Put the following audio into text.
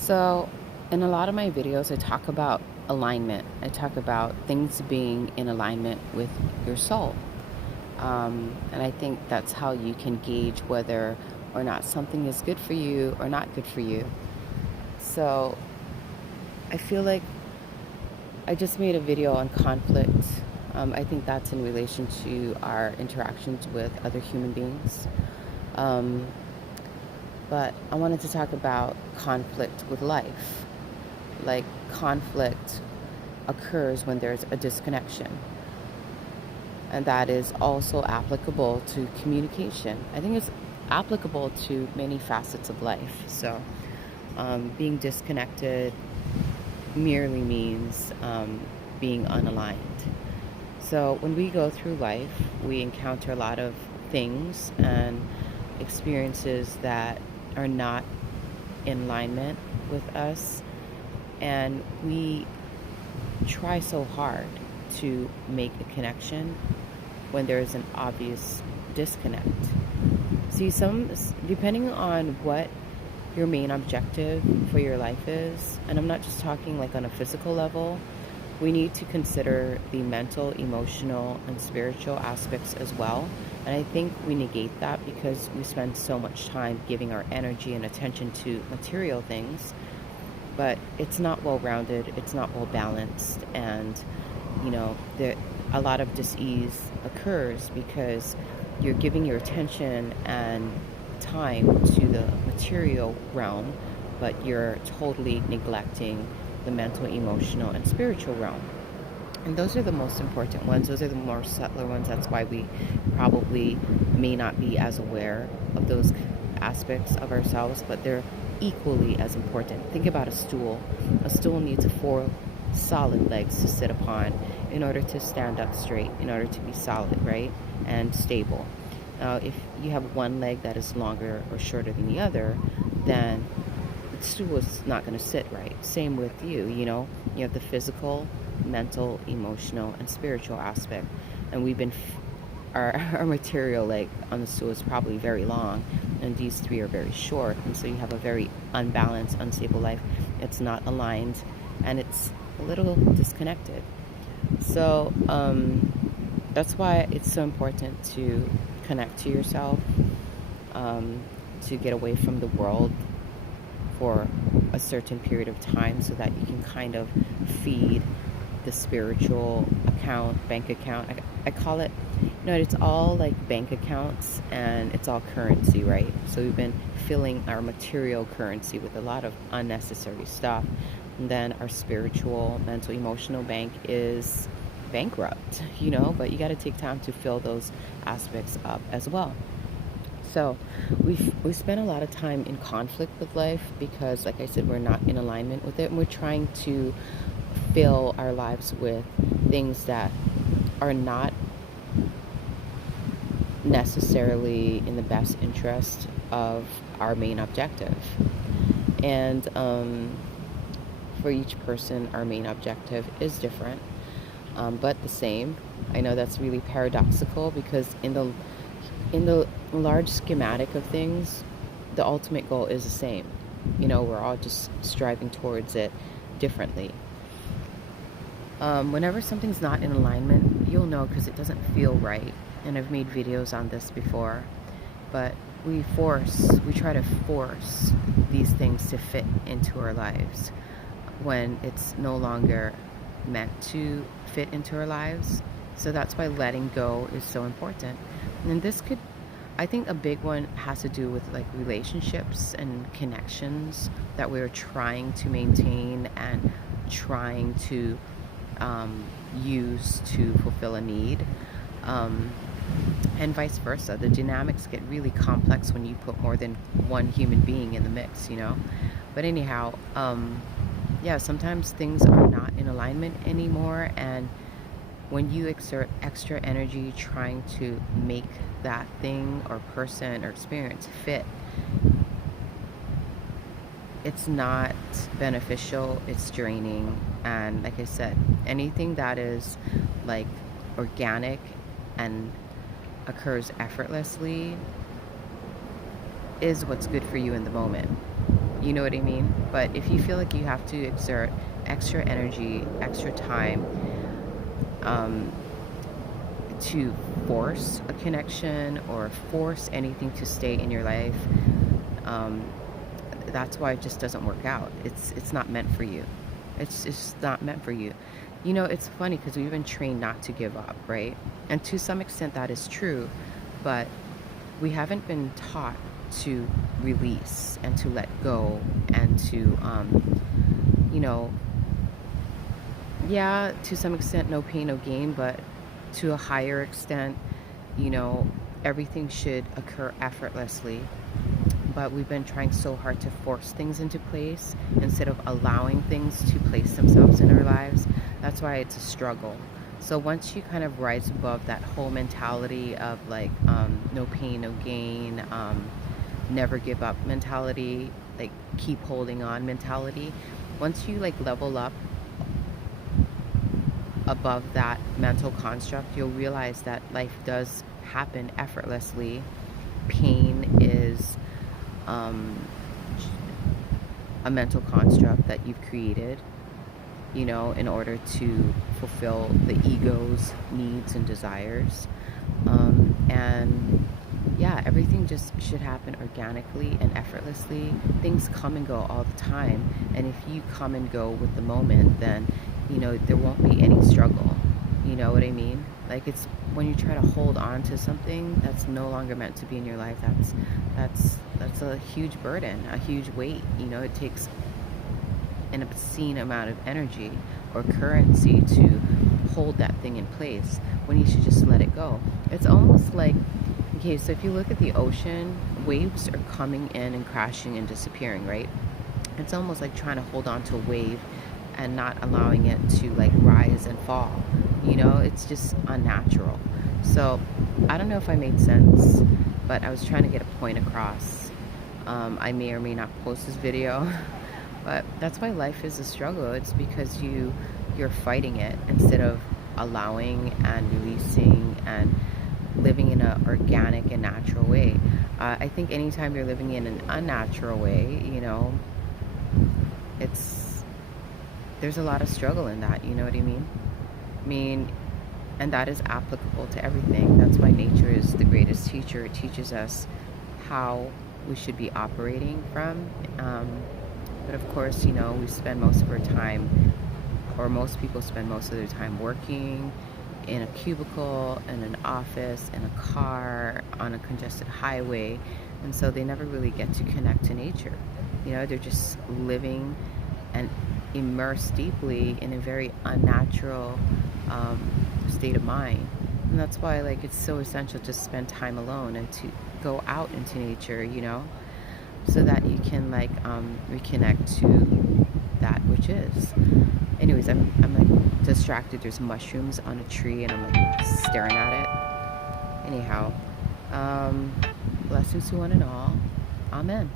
So, in a lot of my videos, I talk about alignment. I talk about things being in alignment with your soul. And I think that's how you can gauge whether or not something is good for you or not good for you. So, I feel like I just made a video on conflict. I think that's in relation to our interactions with other human beings. Um, but I wanted to talk about conflict with life. Like, conflict occurs when there's a disconnection, and that is also applicable to communication. I think it's applicable to many facets of life. So, being disconnected merely means being unaligned. So, when we go through life, we encounter a lot of things and experiences that are not in alignment with us, and we try so hard to make a connection when there is an obvious disconnect. See, depending on what your main objective for your life is, and I'm not just talking like on a physical level, we need to consider the mental, emotional, and spiritual aspects as well. And I think we negate that because we spend so much time giving our energy and attention to material things, but it's not well rounded, it's not well balanced, and a lot of dis-ease occurs because you're giving your attention and time to the material realm, but you're totally neglecting the mental, emotional, and spiritual realm. And those are the most important ones. Those are the more subtler ones. That's why we probably may not be as aware of those aspects of ourselves, but they're equally as important. Think about a stool. A stool needs four solid legs to sit upon in order to stand up straight, in order to be solid, right? And stable. Now, if you have one leg that is longer or shorter than the other, then the stool is not going to sit right. Same with you, you have the physical, mental, emotional, and spiritual aspect. And our material leg on the stool is probably very long, and these three are very short. And so you have a very unbalanced, unstable life. It's not aligned, and it's a little disconnected. So that's why it's so important to connect to yourself, to get away from the world for a certain period of time so that you can kind of feed the spiritual bank account. I call it, it's all like bank accounts, and it's all currency, right? So we've been filling our material currency with a lot of unnecessary stuff. And then our spiritual, mental, emotional bank is bankrupt, but you got to take time to fill those aspects up as well. So we spend a lot of time in conflict with life because, like I said, we're not in alignment with it, and we're trying to fill our lives with things that are not necessarily in the best interest of our main objective. And for each person, our main objective is different, but the same. I know that's really paradoxical because in the large schematic of things, the ultimate goal is the same. We're all just striving towards it differently. Whenever something's not in alignment, you'll know because it doesn't feel right. And I've made videos on this before, but we try to force these things to fit into our lives when it's no longer meant to fit into our lives. So that's why letting go is so important. And I think a big one has to do with like relationships and connections that we're trying to maintain and trying to use to fulfill a need. And vice versa. The dynamics get really complex when you put more than one human being in the mix, But anyhow, sometimes things are not in alignment anymore, and when you exert extra energy trying to make that thing or person or experience fit, it's not beneficial, it's draining. And like I said, anything that is like organic and occurs effortlessly is what's good for you in the moment. You know what I mean? But if you feel like you have to exert extra energy, extra time, um, to force a connection or force anything to stay in your life, um, that's why it just doesn't work out. It's not meant for you. It's just not meant for you. You know, it's funny because we've been trained not to give up, right? And to some extent that is true, but we haven't been taught to release and to let go and to, you know, yeah, to some extent, no pain, no gain, but to a higher extent, you know, everything should occur effortlessly. But we've been trying so hard to force things into place instead of allowing things to place themselves in our lives. That's why it's a struggle. So once you kind of rise above that whole mentality of like no pain, no gain, never give up mentality, like keep holding on mentality, once you like level up above that mental construct, you'll realize that life does happen effortlessly. Pain is um, a mental construct that you've created, you know, in order to fulfill the ego's needs and desires. And yeah, everything just should happen organically and effortlessly. Things come and go all the time. And if you come and go with the moment, then, you know, there won't be any struggle. You know what I mean? Like, it's when you try to hold on to something that's no longer meant to be in your life, that's a huge burden, a huge weight. You know, it takes an obscene amount of energy or currency to hold that thing in place when you should just let it go. It's almost like, okay, so if you look at the ocean, waves are coming in and crashing and disappearing, right? It's almost like trying to hold on to a wave and not allowing it to like rise and fall. You know, it's just unnatural. So I don't know if I made sense, but I was trying to get a point across. I may or may not post this video, but that's why life is a struggle. It's because you're fighting it instead of allowing and releasing and living in an organic and natural way. I think anytime you're living in an unnatural way, you know, it's there's a lot of struggle in that. You know what I mean? I mean, and that is applicable to everything. That's why nature is the greatest teacher. It teaches us how we should be operating from. But of course, you know, we spend most of our time, or most people spend most of their time working in a cubicle, in an office, in a car, on a congested highway, and so they never really get to connect to nature. You know, they're just living and immersed deeply in a very unnatural state of mind. And that's why, like, it's so essential to spend time alone and to go out into nature, you know, so that you can like reconnect to that which is. Anyways, I'm like distracted. There's mushrooms on a tree and I'm like staring at it. Anyhow, blessings to one and all. Amen.